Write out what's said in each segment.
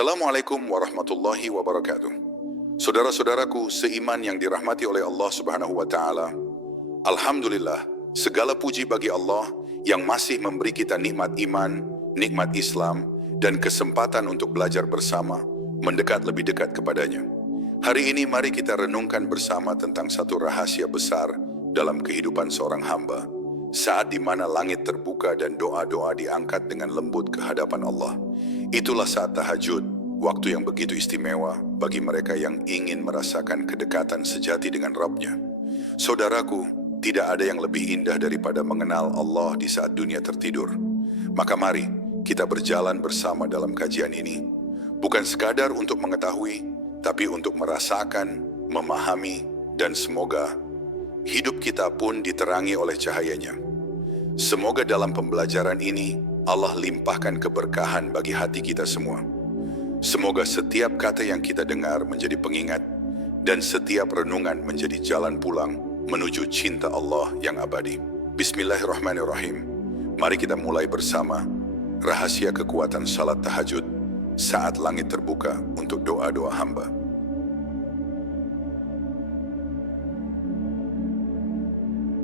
Assalamualaikum warahmatullahi wabarakatuh. Saudara-saudaraku seiman yang dirahmati oleh Allah Subhanahu wa Ta'ala, Alhamdulillah, segala puji bagi Allah yang masih memberi kita nikmat iman, nikmat Islam, dan kesempatan untuk belajar bersama, mendekat lebih dekat kepadanya. Hari ini mari kita renungkan bersama tentang satu rahasia besar dalam kehidupan seorang hamba, saat di mana langit terbuka dan doa-doa diangkat dengan lembut ke hadapan Allah. Itulah saat tahajud, waktu yang begitu istimewa bagi mereka yang ingin merasakan kedekatan sejati dengan Rabb-Nya. Saudaraku, tidak ada yang lebih indah daripada mengenal Allah di saat dunia tertidur. Maka mari kita berjalan bersama dalam kajian ini, bukan sekadar untuk mengetahui, tapi untuk merasakan, memahami, dan semoga hidup kita pun diterangi oleh cahayanya. Semoga dalam pembelajaran ini Allah limpahkan keberkahan bagi hati kita semua. Semoga setiap kata yang kita dengar menjadi pengingat dan setiap renungan menjadi jalan pulang menuju cinta Allah yang abadi. Bismillahirrahmanirrahim. Mari kita mulai bersama rahasia kekuatan salat tahajud saat langit terbuka untuk doa-doa hamba.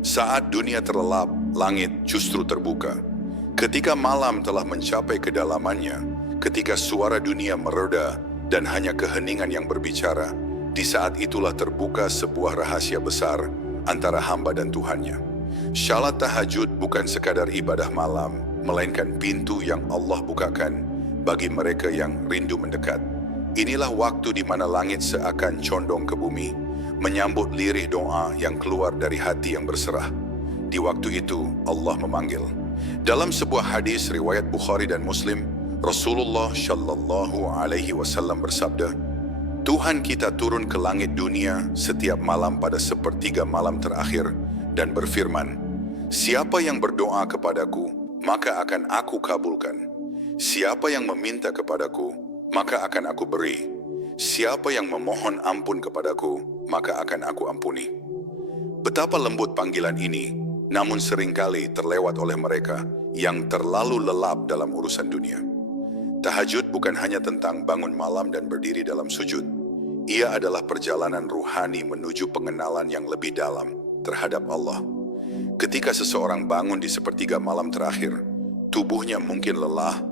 Saat dunia terlelap, langit justru terbuka. Ketika malam telah mencapai kedalamannya, ketika suara dunia mereda dan hanya keheningan yang berbicara, di saat itulah terbuka sebuah rahasia besar antara hamba dan Tuhannya. Salat tahajud bukan sekadar ibadah malam, melainkan pintu yang Allah bukakan bagi mereka yang rindu mendekat. Inilah waktu di mana langit seakan condong ke bumi, menyambut lirih doa yang keluar dari hati yang berserah. Di waktu itu Allah memanggil. Dalam sebuah hadis riwayat Bukhari dan Muslim, Rasulullah Shallallahu Alaihi Wasallam bersabda, Tuhan kita turun ke langit dunia setiap malam pada sepertiga malam terakhir dan berfirman, siapa yang berdoa kepadaku, maka akan aku kabulkan. Siapa yang meminta kepadaku, maka akan aku beri. Siapa yang memohon ampun kepadaku, maka akan aku ampuni. Betapa lembut panggilan ini, namun seringkali terlewat oleh mereka yang terlalu lelap dalam urusan dunia. Tahajud bukan hanya tentang bangun malam dan berdiri dalam sujud. Ia adalah perjalanan ruhani menuju pengenalan yang lebih dalam terhadap Allah. Ketika seseorang bangun di sepertiga malam terakhir, tubuhnya mungkin lelah,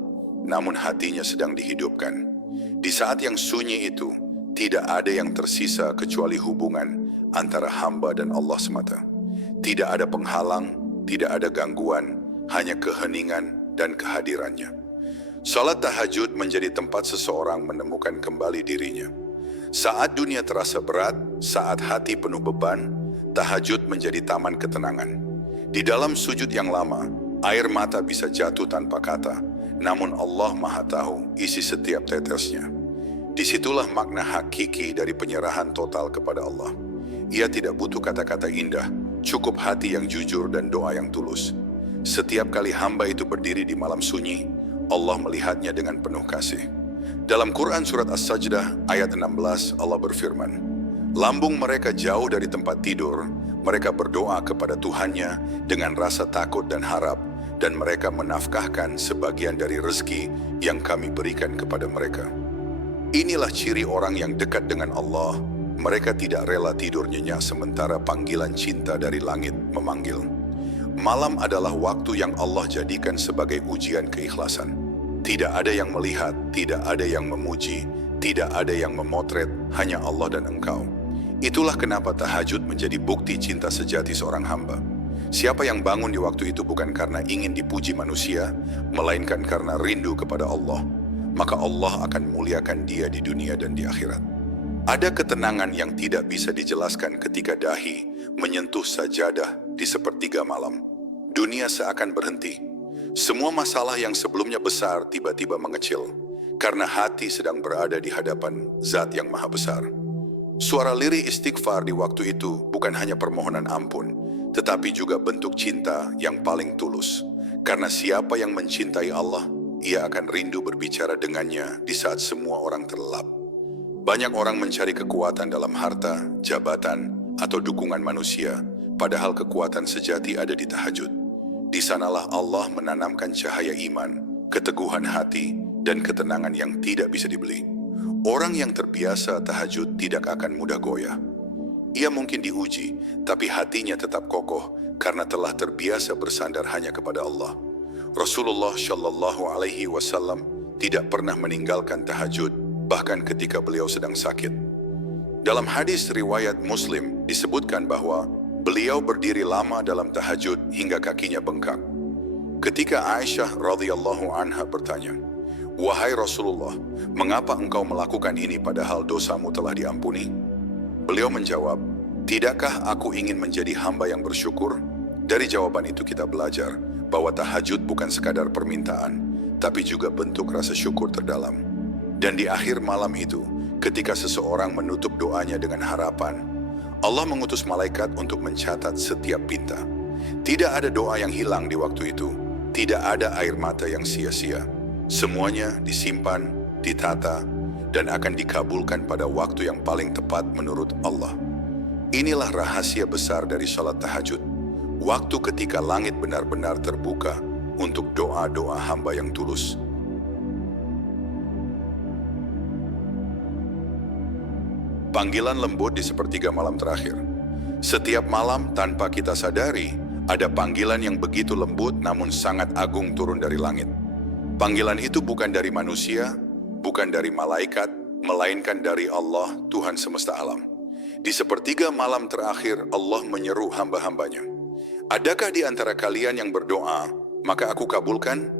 namun hatinya sedang dihidupkan. Di saat yang sunyi itu, tidak ada yang tersisa kecuali hubungan antara hamba dan Allah semata. Tidak ada penghalang, tidak ada gangguan, hanya keheningan dan kehadirannya. Salat tahajud menjadi tempat seseorang menemukan kembali dirinya. Saat dunia terasa berat, saat hati penuh beban, tahajud menjadi taman ketenangan. Di dalam sujud yang lama, air mata bisa jatuh tanpa kata, namun Allah Maha Tahu isi setiap tetesnya. Disitulah makna hakiki dari penyerahan total kepada Allah. Ia tidak butuh kata-kata indah, cukup hati yang jujur dan doa yang tulus. Setiap kali hamba itu berdiri di malam sunyi, Allah melihatnya dengan penuh kasih. Dalam Quran surat As-Sajdah ayat 16, Allah berfirman, lambung mereka jauh dari tempat tidur, mereka berdoa kepada Tuhannya dengan rasa takut dan harap, dan mereka menafkahkan sebagian dari rezeki yang kami berikan kepada mereka. Inilah ciri orang yang dekat dengan Allah. Mereka tidak rela tidur nyenyak sementara panggilan cinta dari langit memanggil. Malam adalah waktu yang Allah jadikan sebagai ujian keikhlasan. Tidak ada yang melihat, tidak ada yang memuji, tidak ada yang memotret, hanya Allah dan engkau. Itulah kenapa tahajud menjadi bukti cinta sejati seorang hamba. Siapa yang bangun di waktu itu bukan karena ingin dipuji manusia, melainkan karena rindu kepada Allah, maka Allah akan muliakan dia di dunia dan di akhirat. Ada ketenangan yang tidak bisa dijelaskan ketika dahi menyentuh sajadah di sepertiga malam. Dunia seakan berhenti. Semua masalah yang sebelumnya besar tiba-tiba mengecil, karena hati sedang berada di hadapan Zat yang Maha Besar. Suara lirih istighfar di waktu itu bukan hanya permohonan ampun, tetapi juga bentuk cinta yang paling tulus. Karena siapa yang mencintai Allah, ia akan rindu berbicara dengannya di saat semua orang terlelap. Banyak orang mencari kekuatan dalam harta, jabatan, atau dukungan manusia, padahal kekuatan sejati ada di tahajud. Di sanalah Allah menanamkan cahaya iman, keteguhan hati, dan ketenangan yang tidak bisa dibeli. Orang yang terbiasa tahajud tidak akan mudah goyah. Ia mungkin diuji, tapi hatinya tetap kokoh karena telah terbiasa bersandar hanya kepada Allah. Rasulullah Shallallahu Alaihi Wasallam tidak pernah meninggalkan tahajud, bahkan ketika beliau sedang sakit. Dalam hadis riwayat Muslim disebutkan bahwa beliau berdiri lama dalam tahajud hingga kakinya bengkak. Ketika Aisyah radhiyallahu anha bertanya, "Wahai Rasulullah, mengapa engkau melakukan ini padahal dosamu telah diampuni?" Beliau menjawab, "Tidakkah aku ingin menjadi hamba yang bersyukur?" Dari jawaban itu kita belajar bahwa tahajud bukan sekadar permintaan, tapi juga bentuk rasa syukur terdalam. Dan di akhir malam itu, ketika seseorang menutup doanya dengan harapan, Allah mengutus malaikat untuk mencatat setiap pinta. Tidak ada doa yang hilang di waktu itu, tidak ada air mata yang sia-sia. Semuanya disimpan, ditata, dan akan dikabulkan pada waktu yang paling tepat menurut Allah. Inilah rahasia besar dari salat tahajud. Waktu ketika langit benar-benar terbuka untuk doa-doa hamba yang tulus. Panggilan lembut di sepertiga malam terakhir. Setiap malam tanpa kita sadari, ada panggilan yang begitu lembut namun sangat agung turun dari langit. Panggilan itu bukan dari manusia, bukan dari malaikat, melainkan dari Allah, Tuhan semesta alam. Di sepertiga malam terakhir, Allah menyeru hamba-hambanya. Adakah di antara kalian yang berdoa, maka aku kabulkan?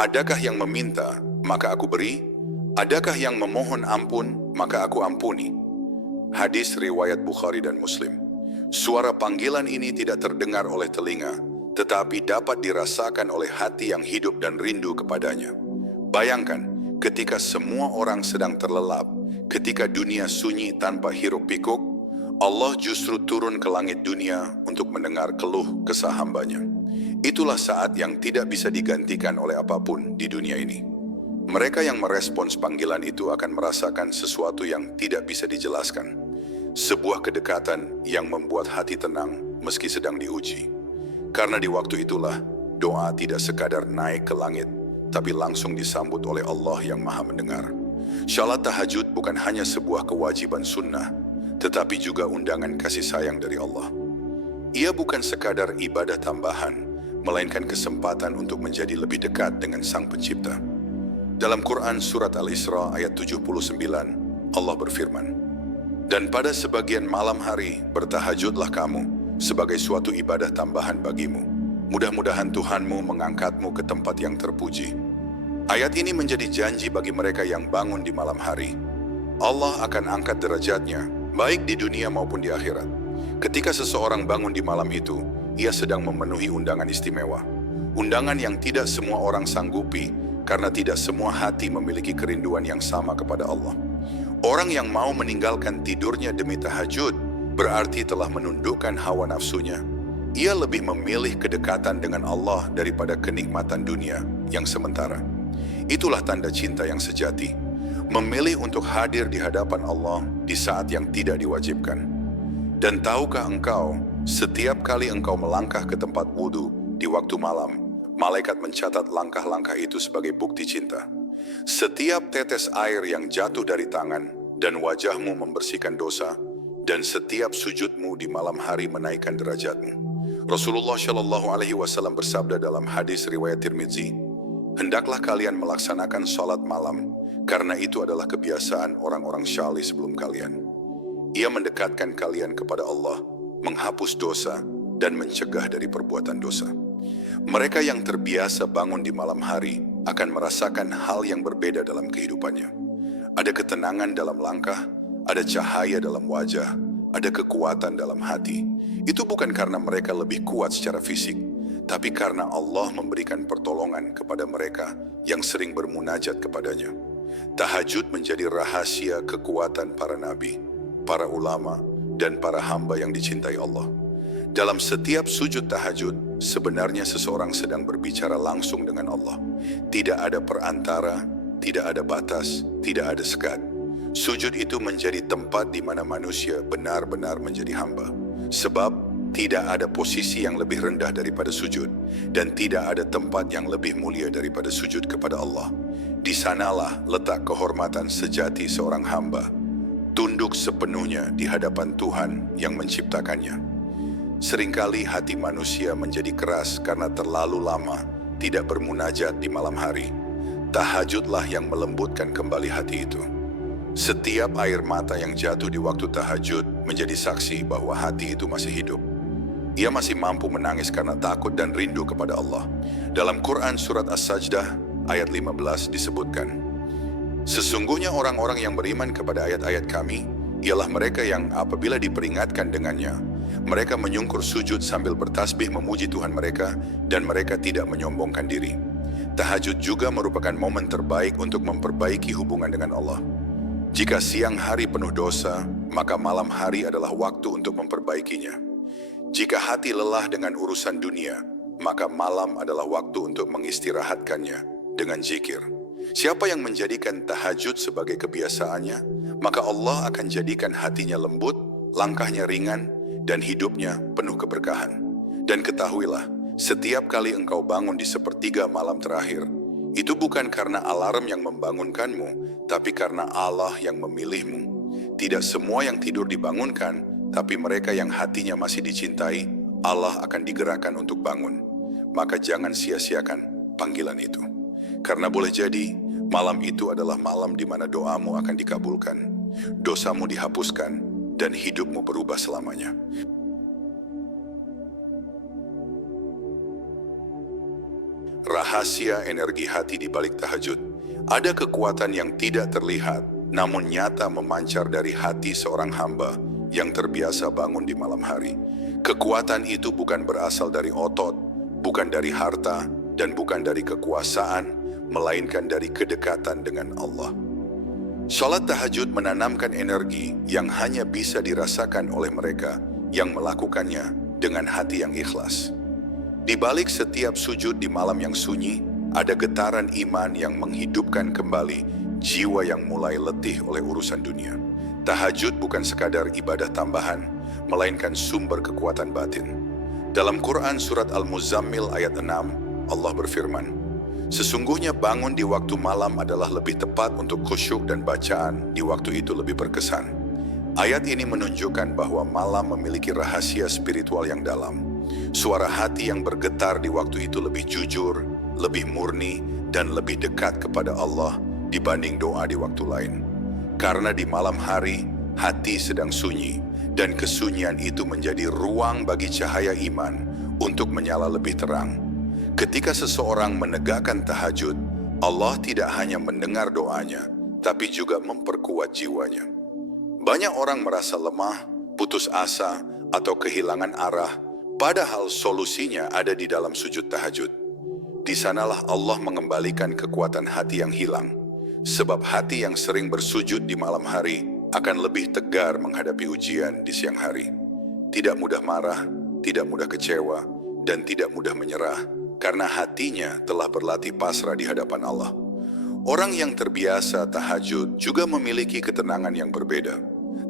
Adakah yang meminta, maka aku beri? Adakah yang memohon ampun, maka aku ampuni? Hadis riwayat Bukhari dan Muslim. Suara panggilan ini tidak terdengar oleh telinga, tetapi dapat dirasakan oleh hati yang hidup dan rindu kepadanya. Bayangkan, ketika semua orang sedang terlelap, ketika dunia sunyi tanpa hiruk pikuk, Allah justru turun ke langit dunia untuk mendengar keluh kesah hambanya. Itulah saat yang tidak bisa digantikan oleh apapun di dunia ini. Mereka yang merespons panggilan itu akan merasakan sesuatu yang tidak bisa dijelaskan. Sebuah kedekatan yang membuat hati tenang meski sedang diuji. Karena di waktu itulah, doa tidak sekadar naik ke langit, tapi langsung disambut oleh Allah yang Maha Mendengar. Salat tahajud bukan hanya sebuah kewajiban sunnah, tetapi juga undangan kasih sayang dari Allah. Ia bukan sekadar ibadah tambahan, melainkan kesempatan untuk menjadi lebih dekat dengan Sang Pencipta. Dalam Quran Surat Al-Isra ayat 79, Allah berfirman, "Dan pada sebagian malam hari bertahajudlah kamu sebagai suatu ibadah tambahan bagimu. Mudah-mudahan Tuhanmu mengangkatmu ke tempat yang terpuji." Ayat ini menjadi janji bagi mereka yang bangun di malam hari. Allah akan angkat derajatnya, baik di dunia maupun di akhirat. Ketika seseorang bangun di malam itu, ia sedang memenuhi undangan istimewa. Undangan yang tidak semua orang sanggupi, karena tidak semua hati memiliki kerinduan yang sama kepada Allah. Orang yang mau meninggalkan tidurnya demi tahajud, berarti telah menundukkan hawa nafsunya. Ia lebih memilih kedekatan dengan Allah daripada kenikmatan dunia yang sementara. Itulah tanda cinta yang sejati. Memilih untuk hadir di hadapan Allah di saat yang tidak diwajibkan. Dan tahukah engkau, setiap kali engkau melangkah ke tempat wudhu di waktu malam, malaikat mencatat langkah-langkah itu sebagai bukti cinta. Setiap tetes air yang jatuh dari tangan dan wajahmu membersihkan dosa, dan setiap sujudmu di malam hari menaikkan derajatmu. Rasulullah Shallallahu Alaihi Wasallam bersabda dalam hadis riwayat Tirmidzi, "Hendaklah kalian melaksanakan salat malam, karena itu adalah kebiasaan orang-orang syali sebelum kalian. Ia mendekatkan kalian kepada Allah, menghapus dosa, dan mencegah dari perbuatan dosa." Mereka yang terbiasa bangun di malam hari akan merasakan hal yang berbeda dalam kehidupannya. Ada ketenangan dalam langkah, ada cahaya dalam wajah, ada kekuatan dalam hati. Itu bukan karena mereka lebih kuat secara fisik, tapi karena Allah memberikan pertolongan kepada mereka yang sering bermunajat kepadanya. Tahajud menjadi rahasia kekuatan para nabi, para ulama, dan para hamba yang dicintai Allah. Dalam setiap sujud tahajud, sebenarnya seseorang sedang berbicara langsung dengan Allah. Tidak ada perantara, tidak ada batas, tidak ada sekat. Sujud itu menjadi tempat di mana manusia benar-benar menjadi hamba. Sebab Tidak ada posisi yang lebih rendah daripada sujud, dan tidak ada tempat yang lebih mulia daripada sujud kepada Allah. Di sanalah letak kehormatan sejati seorang hamba, tunduk sepenuhnya di hadapan Tuhan yang menciptakannya. Seringkali hati manusia menjadi keras karena terlalu lama tidak bermunajat di malam hari. Tahajudlah yang melembutkan kembali hati itu. Setiap air mata yang jatuh di waktu tahajud menjadi saksi bahwa hati itu masih hidup. Ia masih mampu menangis karena takut dan rindu kepada Allah. Dalam Quran surat As-Sajdah ayat 15 disebutkan, "Sesungguhnya orang-orang yang beriman kepada ayat-ayat kami, ialah mereka yang apabila diperingatkan dengannya, mereka menyungkur sujud sambil bertasbih memuji Tuhan mereka, dan mereka tidak menyombongkan diri." Tahajud juga merupakan momen terbaik untuk memperbaiki hubungan dengan Allah. Jika siang hari penuh dosa, maka malam hari adalah waktu untuk memperbaikinya. Jika hati lelah dengan urusan dunia, maka malam adalah waktu untuk mengistirahatkannya dengan zikir. Siapa yang menjadikan tahajud sebagai kebiasaannya, maka Allah akan jadikan hatinya lembut, langkahnya ringan, dan hidupnya penuh keberkahan. Dan ketahuilah, setiap kali engkau bangun di sepertiga malam terakhir, itu bukan karena alarm yang membangunkanmu, tapi karena Allah yang memilihmu. Tidak semua yang tidur dibangunkan, tapi mereka yang hatinya masih dicintai, Allah akan digerakkan untuk bangun. Maka jangan sia-siakan panggilan itu. Karena boleh jadi, malam itu adalah malam di mana doamu akan dikabulkan, dosamu dihapuskan, dan hidupmu berubah selamanya. Rahasia energi hati di balik tahajud. Ada kekuatan yang tidak terlihat, namun nyata memancar dari hati seorang hamba yang terbiasa bangun di malam hari. Kekuatan itu bukan berasal dari otot, bukan dari harta, dan bukan dari kekuasaan, melainkan dari kedekatan dengan Allah. Salat tahajud menanamkan energi yang hanya bisa dirasakan oleh mereka yang melakukannya dengan hati yang ikhlas. Di balik setiap sujud di malam yang sunyi, ada getaran iman yang menghidupkan kembali jiwa yang mulai letih oleh urusan dunia. Tahajud bukan sekadar ibadah tambahan, melainkan sumber kekuatan batin. Dalam Quran surat Al-Muzammil ayat 6, Allah berfirman, "Sesungguhnya bangun di waktu malam adalah lebih tepat untuk khusyuk dan bacaan di waktu itu lebih berkesan." Ayat ini menunjukkan bahwa malam memiliki rahasia spiritual yang dalam. Suara hati yang bergetar di waktu itu lebih jujur, lebih murni, dan lebih dekat kepada Allah dibanding doa di waktu lain. Karena di malam hari, hati sedang sunyi, dan kesunyian itu menjadi ruang bagi cahaya iman untuk menyala lebih terang. Ketika seseorang menegakkan tahajud, Allah tidak hanya mendengar doanya, tapi juga memperkuat jiwanya. Banyak orang merasa lemah, putus asa, atau kehilangan arah, padahal solusinya ada di dalam sujud tahajud. Di sanalah Allah mengembalikan kekuatan hati yang hilang. Sebab hati yang sering bersujud di malam hari akan lebih tegar menghadapi ujian di siang hari. Tidak mudah marah, tidak mudah kecewa, dan tidak mudah menyerah, karena hatinya telah berlatih pasrah di hadapan Allah. Orang yang terbiasa tahajud juga memiliki ketenangan yang berbeda.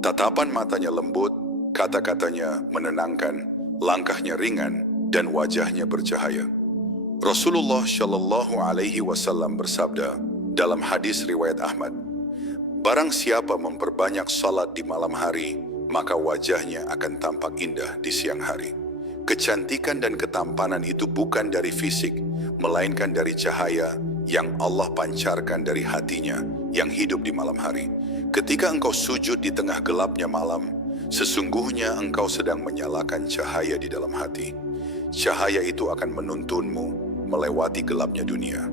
Tatapan matanya lembut, kata-katanya menenangkan, langkahnya ringan, dan wajahnya bercahaya. Rasulullah Shallallahu Alaihi Wasallam bersabda dalam hadis riwayat Ahmad, "Barang siapa memperbanyak salat di malam hari, maka wajahnya akan tampak indah di siang hari." Kecantikan dan ketampanan itu bukan dari fisik, melainkan dari cahaya yang Allah pancarkan dari hatinya yang hidup di malam hari. Ketika engkau sujud di tengah gelapnya malam, sesungguhnya engkau sedang menyalakan cahaya di dalam hati. Cahaya itu akan menuntunmu melewati gelapnya dunia.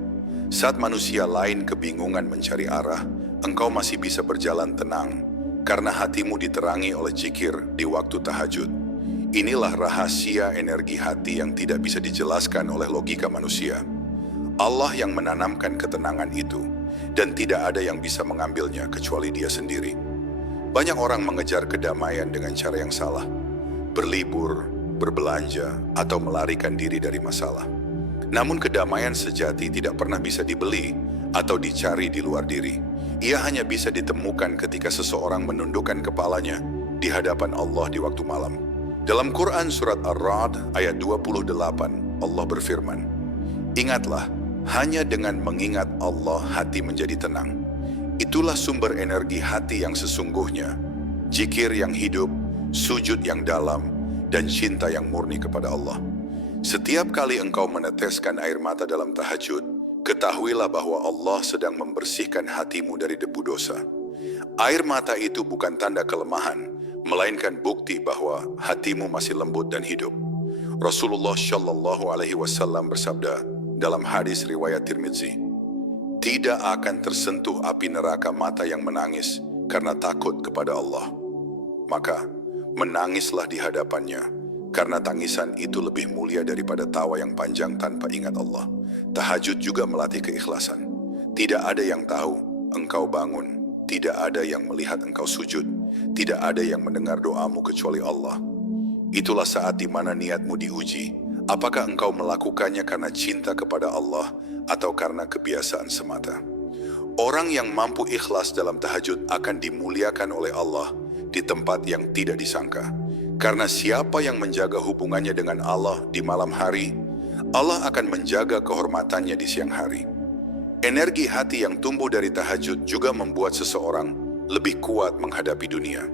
Saat manusia lain kebingungan mencari arah, engkau masih bisa berjalan tenang, karena hatimu diterangi oleh zikir di waktu tahajud. Inilah rahasia energi hati yang tidak bisa dijelaskan oleh logika manusia. Allah yang menanamkan ketenangan itu, dan tidak ada yang bisa mengambilnya kecuali Dia sendiri. Banyak orang mengejar kedamaian dengan cara yang salah, berlibur, berbelanja, atau melarikan diri dari masalah. Namun kedamaian sejati tidak pernah bisa dibeli atau dicari di luar diri. Ia hanya bisa ditemukan ketika seseorang menundukkan kepalanya di hadapan Allah di waktu malam. Dalam Quran surat Ar-Ra'd ayat 28, Allah berfirman, "Ingatlah, hanya dengan mengingat Allah hati menjadi tenang. Itulah sumber energi hati yang sesungguhnya, zikir yang hidup, sujud yang dalam, dan cinta yang murni kepada Allah." Setiap kali engkau meneteskan air mata dalam tahajud, ketahuilah bahwa Allah sedang membersihkan hatimu dari debu dosa. Air mata itu bukan tanda kelemahan, melainkan bukti bahwa hatimu masih lembut dan hidup. Rasulullah Shallallahu Alaihi Wasallam bersabda dalam hadis riwayat Tirmidzi, "Tidak akan tersentuh api neraka mata yang menangis karena takut kepada Allah. Maka menangislah di hadapannya, karena tangisan itu lebih mulia daripada tawa yang panjang tanpa ingat Allah." Tahajud juga melatih keikhlasan. Tidak ada yang tahu engkau bangun. Tidak ada yang melihat engkau sujud. Tidak ada yang mendengar doamu kecuali Allah. Itulah saat di mana niatmu diuji. Apakah engkau melakukannya karena cinta kepada Allah atau karena kebiasaan semata? Orang yang mampu ikhlas dalam tahajud akan dimuliakan oleh Allah di tempat yang tidak disangka. Karena siapa yang menjaga hubungannya dengan Allah di malam hari, Allah akan menjaga kehormatannya di siang hari. Energi hati yang tumbuh dari tahajud juga membuat seseorang lebih kuat menghadapi dunia.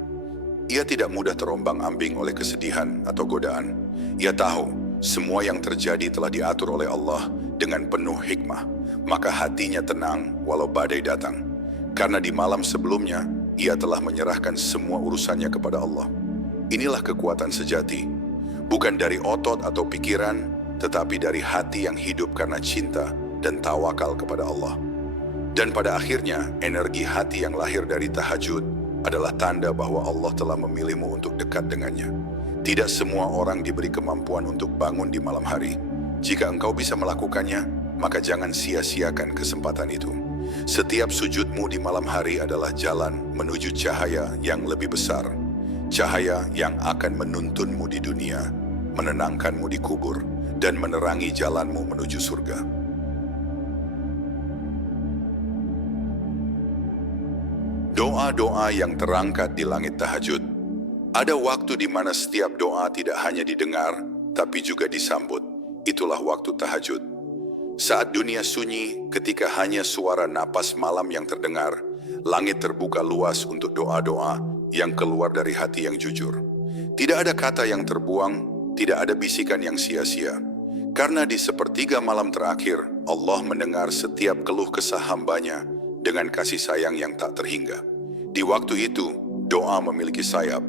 Ia tidak mudah terombang-ambing oleh kesedihan atau godaan. Ia tahu semua yang terjadi telah diatur oleh Allah dengan penuh hikmah. Maka hatinya tenang walau badai datang. Karena di malam sebelumnya, ia telah menyerahkan semua urusannya kepada Allah. Inilah kekuatan sejati. Bukan dari otot atau pikiran, tetapi dari hati yang hidup karena cinta dan tawakal kepada Allah. Dan pada akhirnya, energi hati yang lahir dari tahajud adalah tanda bahwa Allah telah memilihmu untuk dekat dengannya. Tidak semua orang diberi kemampuan untuk bangun di malam hari. Jika engkau bisa melakukannya, maka jangan sia-siakan kesempatan itu. Setiap sujudmu di malam hari adalah jalan menuju cahaya yang lebih besar. Cahaya yang akan menuntunmu di dunia, menenangkanmu di kubur, dan menerangi jalanmu menuju surga. Doa-doa yang terangkat di langit tahajud. Ada waktu di mana setiap doa tidak hanya didengar, tapi juga disambut. Itulah waktu tahajud. Saat dunia sunyi, ketika hanya suara napas malam yang terdengar, langit terbuka luas untuk doa-doa yang keluar dari hati yang jujur. Tidak ada kata yang terbuang, tidak ada bisikan yang sia-sia. Karena di sepertiga malam terakhir, Allah mendengar setiap keluh kesah hambanya dengan kasih sayang yang tak terhingga. Di waktu itu, doa memiliki sayap.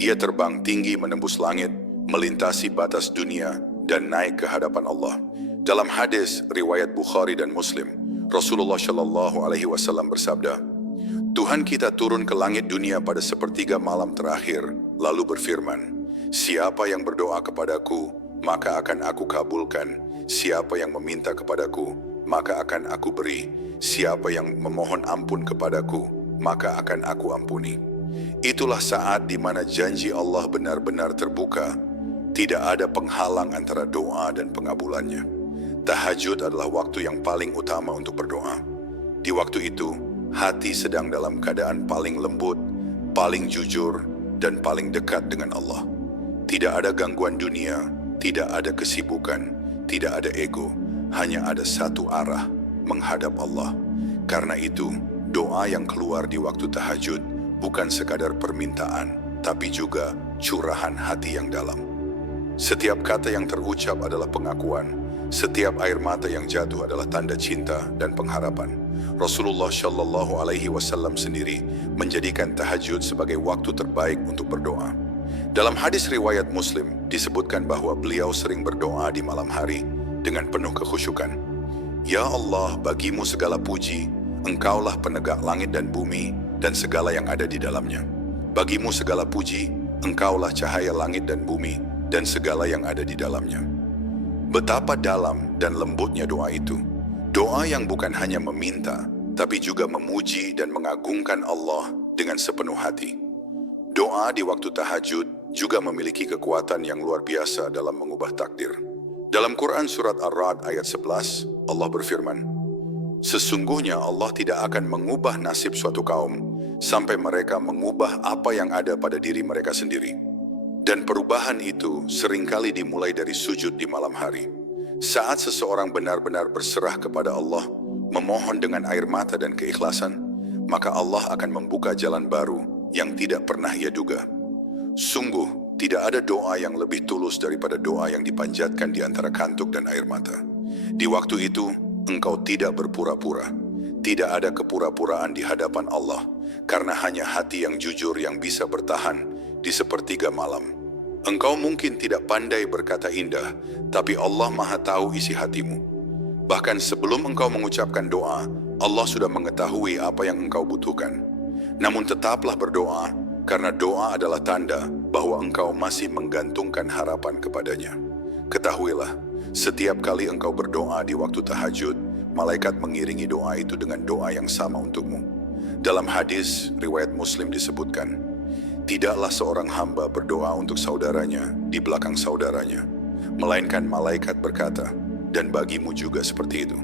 Ia terbang tinggi menembus langit, melintasi batas dunia, dan naik ke hadapan Allah. Dalam hadis riwayat Bukhari dan Muslim, Rasulullah Shallallahu Alaihi Wasallam bersabda, "Tuhan kita turun ke langit dunia pada sepertiga malam terakhir, lalu berfirman, 'Siapa yang berdoa kepadaku, maka akan aku kabulkan. Siapa yang meminta kepadaku, maka akan aku beri. Siapa yang memohon ampun kepadaku, maka akan aku ampuni.'" Itulah saat di mana janji Allah benar-benar terbuka. Tidak ada penghalang antara doa dan pengabulannya. Tahajud adalah waktu yang paling utama untuk berdoa. Di waktu itu, hati sedang dalam keadaan paling lembut, paling jujur, dan paling dekat dengan Allah. Tidak ada gangguan dunia, tidak ada kesibukan, tidak ada ego, hanya ada satu arah, menghadap Allah. Karena itu, doa yang keluar di waktu tahajud bukan sekadar permintaan, tapi juga curahan hati yang dalam. Setiap kata yang terucap adalah pengakuan. Setiap air mata yang jatuh adalah tanda cinta dan pengharapan. Rasulullah Shallallahu Alaihi Wasallam sendiri menjadikan tahajud sebagai waktu terbaik untuk berdoa. Dalam hadis riwayat Muslim disebutkan bahwa beliau sering berdoa di malam hari dengan penuh kekhusyukan. "Ya Allah, bagimu segala puji, Engkaulah penegak langit dan bumi dan segala yang ada di dalamnya. Bagimu segala puji, Engkaulah cahaya langit dan bumi dan segala yang ada di dalamnya." Betapa dalam dan lembutnya doa itu. Doa yang bukan hanya meminta, tapi juga memuji dan mengagungkan Allah dengan sepenuh hati. Doa di waktu tahajud juga memiliki kekuatan yang luar biasa dalam mengubah takdir. Dalam Quran surat Ar-Ra'd ayat 11, Allah berfirman, "Sesungguhnya Allah tidak akan mengubah nasib suatu kaum sampai mereka mengubah apa yang ada pada diri mereka sendiri." Dan perubahan itu seringkali dimulai dari sujud di malam hari. Saat seseorang benar-benar berserah kepada Allah, memohon dengan air mata dan keikhlasan, maka Allah akan membuka jalan baru yang tidak pernah ia duga. Sungguh, tidak ada doa yang lebih tulus daripada doa yang dipanjatkan di antara kantuk dan air mata. Di waktu itu, engkau tidak berpura-pura. Tidak ada kepura-puraan di hadapan Allah, karena hanya hati yang jujur yang bisa bertahan di sepertiga malam. Engkau mungkin tidak pandai berkata indah, tapi Allah Maha tahu isi hatimu. Bahkan sebelum engkau mengucapkan doa, Allah sudah mengetahui apa yang engkau butuhkan. Namun tetaplah berdoa, karena doa adalah tanda bahwa engkau masih menggantungkan harapan kepadanya. Ketahuilah, setiap kali engkau berdoa di waktu tahajud, malaikat mengiringi doa itu dengan doa yang sama untukmu. Dalam hadis riwayat Muslim disebutkan, tidaklah seorang hamba berdoa untuk saudaranya di belakang saudaranya, melainkan malaikat berkata, dan bagimu juga seperti itu.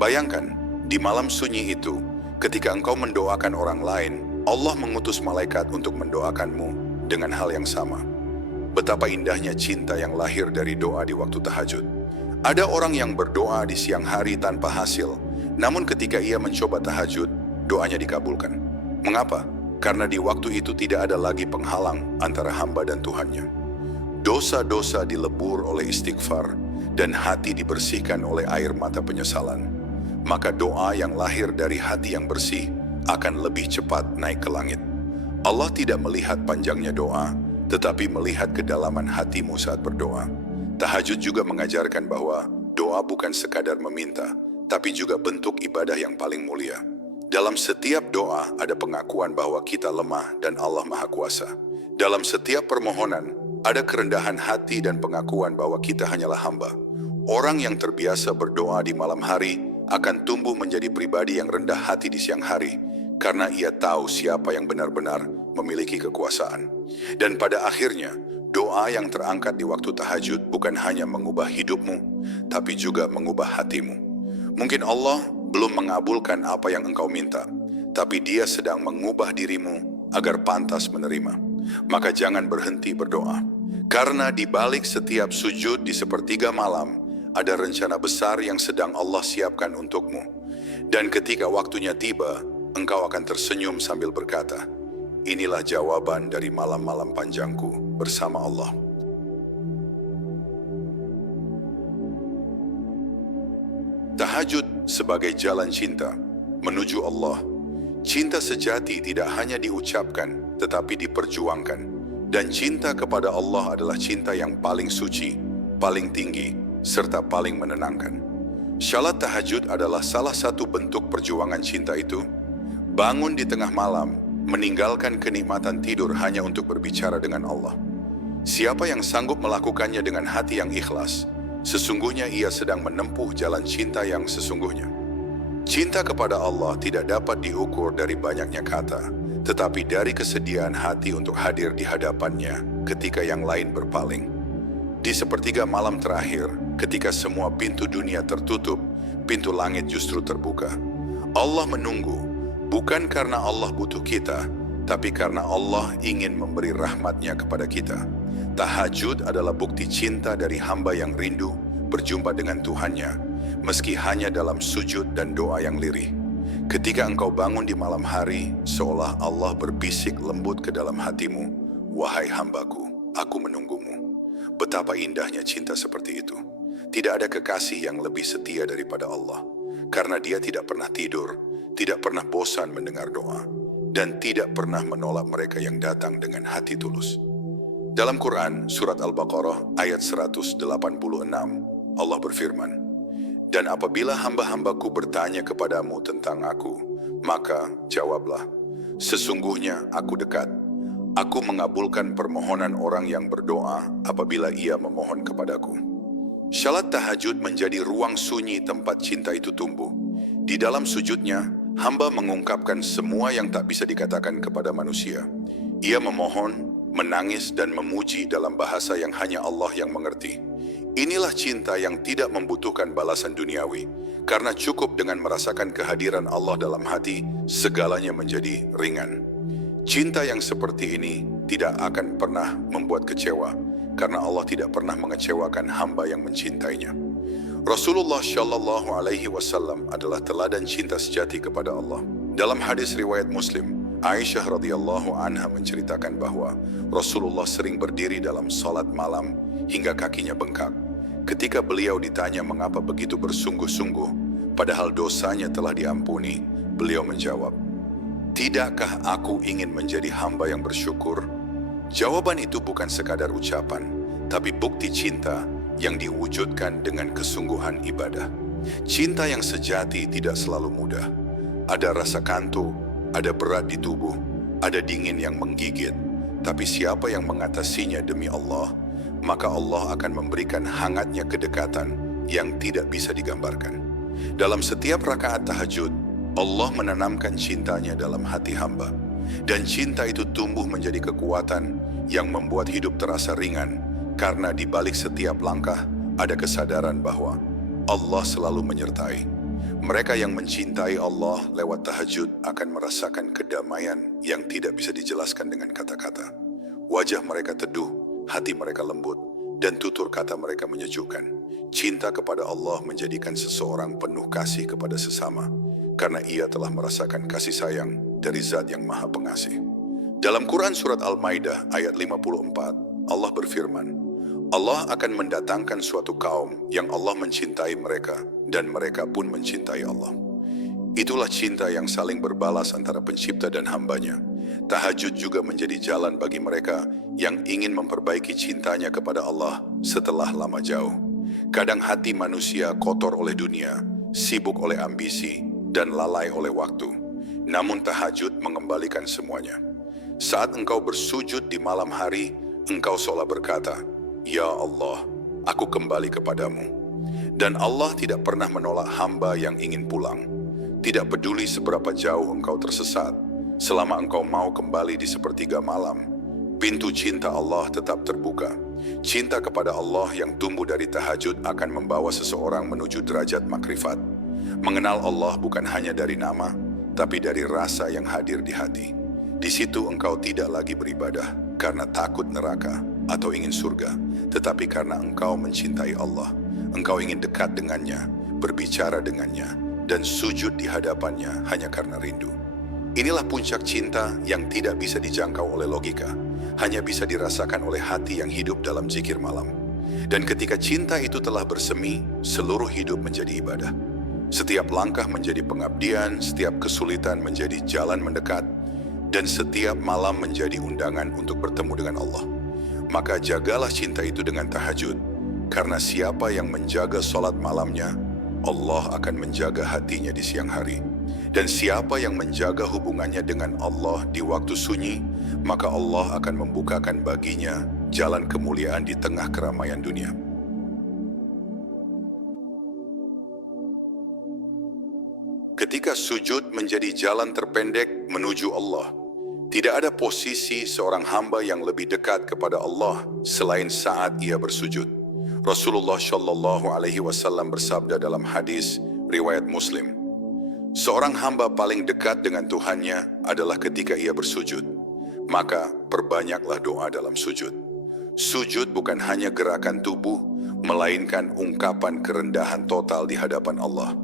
Bayangkan, di malam sunyi itu, ketika engkau mendoakan orang lain, Allah mengutus malaikat untuk mendoakanmu dengan hal yang sama. Betapa indahnya cinta yang lahir dari doa di waktu tahajud. Ada orang yang berdoa di siang hari tanpa hasil, namun ketika ia mencoba tahajud, doanya dikabulkan. Mengapa? Karena di waktu itu tidak ada lagi penghalang antara hamba dan Tuhannya. Dosa-dosa dilebur oleh istighfar, dan hati dibersihkan oleh air mata penyesalan. Maka doa yang lahir dari hati yang bersih akan lebih cepat naik ke langit. Allah tidak melihat panjangnya doa, tetapi melihat kedalaman hatimu saat berdoa. Tahajud juga mengajarkan bahwa doa bukan sekadar meminta, tapi juga bentuk ibadah yang paling mulia. Dalam setiap doa ada pengakuan bahwa kita lemah dan Allah Maha Kuasa. Dalam setiap permohonan ada kerendahan hati dan pengakuan bahwa kita hanyalah hamba. Orang yang terbiasa berdoa di malam hari akan tumbuh menjadi pribadi yang rendah hati di siang hari, karena ia tahu siapa yang benar-benar memiliki kekuasaan. Dan pada akhirnya, doa yang terangkat di waktu tahajud bukan hanya mengubah hidupmu, tapi juga mengubah hatimu. Mungkin Allah belum mengabulkan apa yang engkau minta, tapi Dia sedang mengubah dirimu agar pantas menerima. Maka jangan berhenti berdoa, karena di balik setiap sujud di sepertiga malam, ada rencana besar yang sedang Allah siapkan untukmu. Dan ketika waktunya tiba, engkau akan tersenyum sambil berkata, inilah jawaban dari malam-malam panjangku bersama Allah. Tahajud sebagai jalan cinta menuju Allah. Cinta sejati tidak hanya diucapkan, tetapi diperjuangkan. Dan cinta kepada Allah adalah cinta yang paling suci, paling tinggi, serta paling menenangkan. Salat tahajud adalah salah satu bentuk perjuangan cinta itu. Bangun di tengah malam, meninggalkan kenikmatan tidur hanya untuk berbicara dengan Allah. Siapa yang sanggup melakukannya dengan hati yang ikhlas, sesungguhnya ia sedang menempuh jalan cinta yang sesungguhnya. Cinta kepada Allah tidak dapat diukur dari banyaknya kata, tetapi dari kesediaan hati untuk hadir di hadapannya ketika yang lain berpaling. Di sepertiga malam terakhir, ketika semua pintu dunia tertutup, pintu langit justru terbuka. Allah menunggu, bukan karena Allah butuh kita, tapi karena Allah ingin memberi rahmat-Nya kepada kita. Tahajud adalah bukti cinta dari hamba yang rindu berjumpa dengan Tuhannya, meski hanya dalam sujud dan doa yang lirih. Ketika engkau bangun di malam hari, seolah Allah berbisik lembut ke dalam hatimu, wahai hambaku, aku menunggumu. Betapa indahnya cinta seperti itu. Tidak ada kekasih yang lebih setia daripada Allah, karena Dia tidak pernah tidur, tidak pernah bosan mendengar doa, dan tidak pernah menolak mereka yang datang dengan hati tulus. Dalam Quran, surat Al-Baqarah ayat 186, Allah berfirman, dan apabila hamba-hambaku bertanya kepadamu tentang aku, maka jawablah, sesungguhnya aku dekat. Aku mengabulkan permohonan orang yang berdoa apabila ia memohon kepadaku. Salat tahajud menjadi ruang sunyi tempat cinta itu tumbuh. Di dalam sujudnya, hamba mengungkapkan semua yang tak bisa dikatakan kepada manusia. Ia memohon, menangis dan memuji dalam bahasa yang hanya Allah yang mengerti. Inilah cinta yang tidak membutuhkan balasan duniawi, karena cukup dengan merasakan kehadiran Allah dalam hati, segalanya menjadi ringan. Cinta yang seperti ini tidak akan pernah membuat kecewa, karena Allah tidak pernah mengecewakan hamba yang mencintainya. Rasulullah Shallallahu Alaihi Wasallam adalah teladan cinta sejati kepada Allah. Dalam hadis riwayat Muslim, Aisyah radhiyallahu anha menceritakan bahwa Rasulullah sering berdiri dalam salat malam hingga kakinya bengkak. Ketika beliau ditanya mengapa begitu bersungguh-sungguh, padahal dosanya telah diampuni, beliau menjawab, "Tidakkah aku ingin menjadi hamba yang bersyukur?" Jawaban itu bukan sekadar ucapan, tapi bukti cinta yang diwujudkan dengan kesungguhan ibadah. Cinta yang sejati tidak selalu mudah. Ada rasa kantuk, ada berat di tubuh, ada dingin yang menggigit. Tapi siapa yang mengatasinya demi Allah, maka Allah akan memberikan hangatnya kedekatan yang tidak bisa digambarkan. Dalam setiap rakaat tahajud, Allah menanamkan cintanya dalam hati hamba. Dan cinta itu tumbuh menjadi kekuatan yang membuat hidup terasa ringan, karena di balik setiap langkah ada kesadaran bahwa Allah selalu menyertai. Mereka yang mencintai Allah lewat tahajud akan merasakan kedamaian yang tidak bisa dijelaskan dengan kata-kata. Wajah mereka teduh, hati mereka lembut, dan tutur kata mereka menyejukkan. Cinta kepada Allah menjadikan seseorang penuh kasih kepada sesama, karena ia telah merasakan kasih sayang dari Zat yang Maha Pengasih. Dalam Quran Surat Al-Maidah ayat 54, Allah berfirman, Allah akan mendatangkan suatu kaum yang Allah mencintai mereka, dan mereka pun mencintai Allah. Itulah cinta yang saling berbalas antara pencipta dan hambanya. Tahajud juga menjadi jalan bagi mereka yang ingin memperbaiki cintanya kepada Allah setelah lama jauh. Kadang hati manusia kotor oleh dunia, sibuk oleh ambisi, dan lalai oleh waktu. Namun tahajud mengembalikan semuanya. Saat engkau bersujud di malam hari, engkau seolah berkata, Ya Allah, aku kembali kepadamu. Dan Allah tidak pernah menolak hamba yang ingin pulang. Tidak peduli seberapa jauh engkau tersesat, selama engkau mau kembali di sepertiga malam, pintu cinta Allah tetap terbuka. Cinta kepada Allah yang tumbuh dari tahajud akan membawa seseorang menuju derajat makrifat. Mengenal Allah bukan hanya dari nama, tapi dari rasa yang hadir di hati. Di situ engkau tidak lagi beribadah karena takut neraka atau ingin surga, tetapi karena engkau mencintai Allah. Engkau ingin dekat dengannya, berbicara dengannya, dan sujud di hadapannya hanya karena rindu. Inilah puncak cinta yang tidak bisa dijangkau oleh logika, hanya bisa dirasakan oleh hati yang hidup dalam zikir malam. Dan ketika cinta itu telah bersemi, seluruh hidup menjadi ibadah. Setiap langkah menjadi pengabdian, setiap kesulitan menjadi jalan mendekat, dan setiap malam menjadi undangan untuk bertemu dengan Allah. Maka jagalah cinta itu dengan tahajud, karena siapa yang menjaga sholat malamnya, Allah akan menjaga hatinya di siang hari. Dan siapa yang menjaga hubungannya dengan Allah di waktu sunyi, maka Allah akan membukakan baginya jalan kemuliaan di tengah keramaian dunia. Ketika sujud menjadi jalan terpendek menuju Allah, tidak ada posisi seorang hamba yang lebih dekat kepada Allah selain saat ia bersujud. Rasulullah Shallallahu Alaihi Wasallam bersabda dalam hadis riwayat Muslim, seorang hamba paling dekat dengan Tuhannya adalah ketika ia bersujud. Maka perbanyaklah doa dalam sujud. Sujud bukan hanya gerakan tubuh, melainkan ungkapan kerendahan total di hadapan Allah.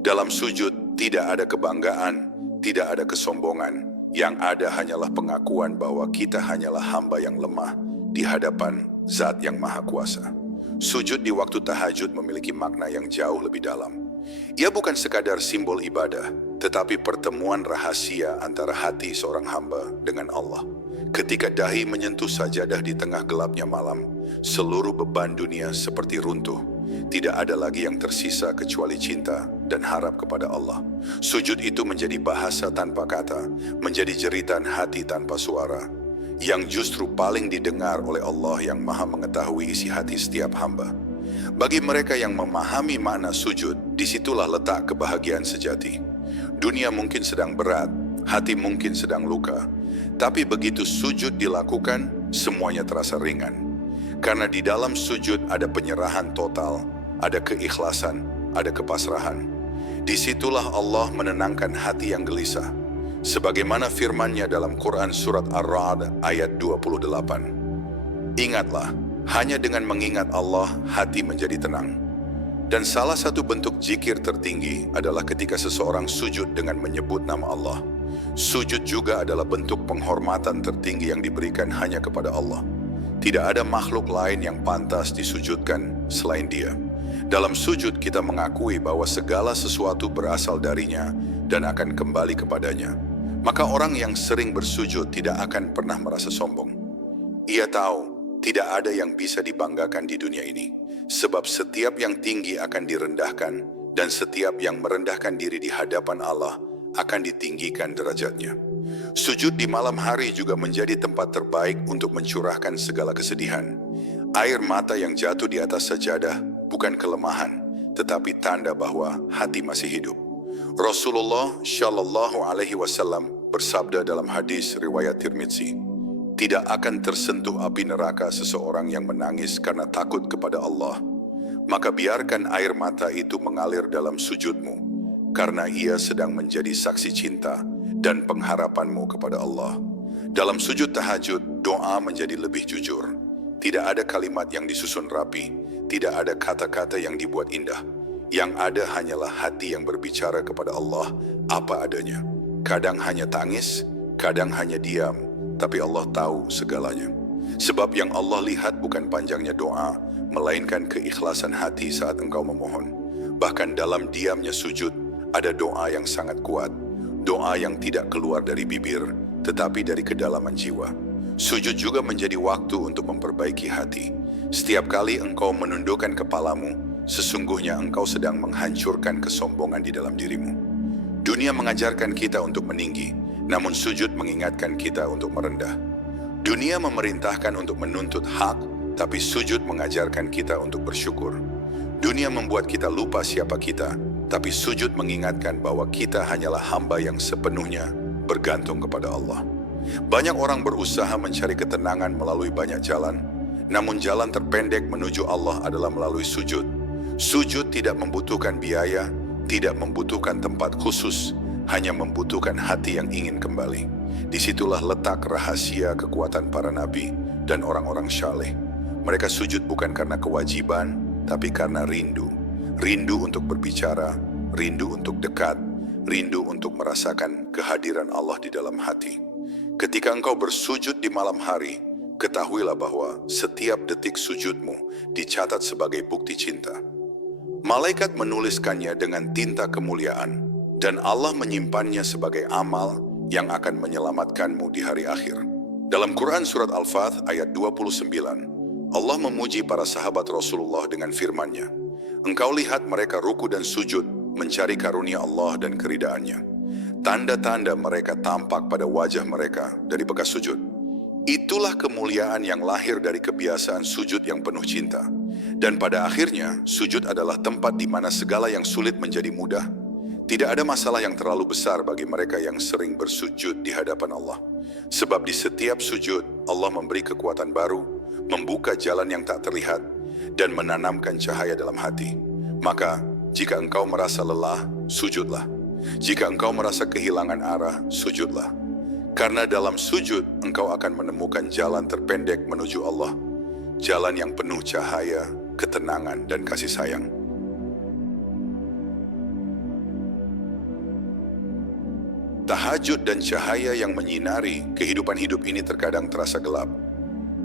Dalam sujud tidak ada kebanggaan, tidak ada kesombongan. Yang ada hanyalah pengakuan bahwa kita hanyalah hamba yang lemah di hadapan Zat yang Maha Kuasa. Sujud di waktu tahajud memiliki makna yang jauh lebih dalam. Ia bukan sekadar simbol ibadah, tetapi pertemuan rahasia antara hati seorang hamba dengan Allah. Ketika dahi menyentuh sajadah di tengah gelapnya malam, seluruh beban dunia seperti runtuh. Tidak ada lagi yang tersisa kecuali cinta dan harap kepada Allah. Sujud itu menjadi bahasa tanpa kata, menjadi jeritan hati tanpa suara, yang justru paling didengar oleh Allah yang Maha mengetahui isi hati setiap hamba. Bagi mereka yang memahami makna sujud, disitulah letak kebahagiaan sejati. Dunia mungkin sedang berat, hati mungkin sedang luka, tapi begitu sujud dilakukan, semuanya terasa ringan. Karena di dalam sujud ada penyerahan total, ada keikhlasan, ada kepasrahan. Disitulah Allah menenangkan hati yang gelisah. Sebagaimana firman-Nya dalam Quran surat Ar-Ra'd ayat 28. Ingatlah, hanya dengan mengingat Allah hati menjadi tenang. Dan salah satu bentuk zikir tertinggi adalah ketika seseorang sujud dengan menyebut nama Allah. Sujud juga adalah bentuk penghormatan tertinggi yang diberikan hanya kepada Allah. Tidak ada makhluk lain yang pantas disujudkan selain Dia. Dalam sujud kita mengakui bahwa segala sesuatu berasal darinya dan akan kembali kepadanya. Maka orang yang sering bersujud tidak akan pernah merasa sombong. Ia tahu tidak ada yang bisa dibanggakan di dunia ini, sebab setiap yang tinggi akan direndahkan dan setiap yang merendahkan diri di hadapan Allah akan ditinggikan derajatnya. Sujud di malam hari juga menjadi tempat terbaik untuk mencurahkan segala kesedihan. Air mata yang jatuh di atas sajadah bukan kelemahan, tetapi tanda bahwa hati masih hidup. Rasulullah Shallallahu Alaihi Wasallam bersabda dalam hadis riwayat Tirmidzi, tidak akan tersentuh api neraka seseorang yang menangis karena takut kepada Allah. Maka biarkan air mata itu mengalir dalam sujudmu, karena ia sedang menjadi saksi cinta dan pengharapanmu kepada Allah. Dalam sujud tahajud, doa menjadi lebih jujur. Tidak ada kalimat yang disusun rapi, tidak ada kata-kata yang dibuat indah. Yang ada hanyalah hati yang berbicara kepada Allah apa adanya. Kadang hanya tangis, kadang hanya diam, tapi Allah tahu segalanya. Sebab yang Allah lihat bukan panjangnya doa, melainkan keikhlasan hati saat engkau memohon. Bahkan dalam diamnya sujud, ada doa yang sangat kuat. Doa yang tidak keluar dari bibir, tetapi dari kedalaman jiwa. Sujud juga menjadi waktu untuk memperbaiki hati. Setiap kali engkau menundukkan kepalamu, sesungguhnya engkau sedang menghancurkan kesombongan di dalam dirimu. Dunia mengajarkan kita untuk meninggi, namun sujud mengingatkan kita untuk merendah. Dunia memerintahkan untuk menuntut hak, tapi sujud mengajarkan kita untuk bersyukur. Dunia membuat kita lupa siapa kita, tapi sujud mengingatkan bahwa kita hanyalah hamba yang sepenuhnya bergantung kepada Allah. Banyak orang berusaha mencari ketenangan melalui banyak jalan, namun jalan terpendek menuju Allah adalah melalui sujud. Sujud tidak membutuhkan biaya, tidak membutuhkan tempat khusus, hanya membutuhkan hati yang ingin kembali. Disitulah letak rahasia kekuatan para nabi dan orang-orang saleh. Mereka sujud bukan karena kewajiban, tapi karena rindu. Rindu untuk berbicara, rindu untuk dekat, rindu untuk merasakan kehadiran Allah di dalam hati. Ketika engkau bersujud di malam hari, ketahuilah bahwa setiap detik sujudmu dicatat sebagai bukti cinta. Malaikat menuliskannya dengan tinta kemuliaan, dan Allah menyimpannya sebagai amal yang akan menyelamatkanmu di hari akhir. Dalam Quran surat Al-Fath ayat 29, Allah memuji para sahabat Rasulullah dengan firman-Nya, engkau lihat mereka ruku dan sujud mencari karunia Allah dan keridaannya. Tanda-tanda mereka tampak pada wajah mereka dari bekas sujud. Itulah kemuliaan yang lahir dari kebiasaan sujud yang penuh cinta. Dan pada akhirnya, sujud adalah tempat di mana segala yang sulit menjadi mudah. Tidak ada masalah yang terlalu besar bagi mereka yang sering bersujud di hadapan Allah. Sebab di setiap sujud, Allah memberi kekuatan baru, membuka jalan yang tak terlihat, dan menanamkan cahaya dalam hati. Maka, jika engkau merasa lelah, sujudlah. Jika engkau merasa kehilangan arah, sujudlah. Karena dalam sujud, engkau akan menemukan jalan terpendek menuju Allah. Jalan yang penuh cahaya, ketenangan, dan kasih sayang. Tahajud dan cahaya yang menyinari kehidupan hidup ini terkadang terasa gelap.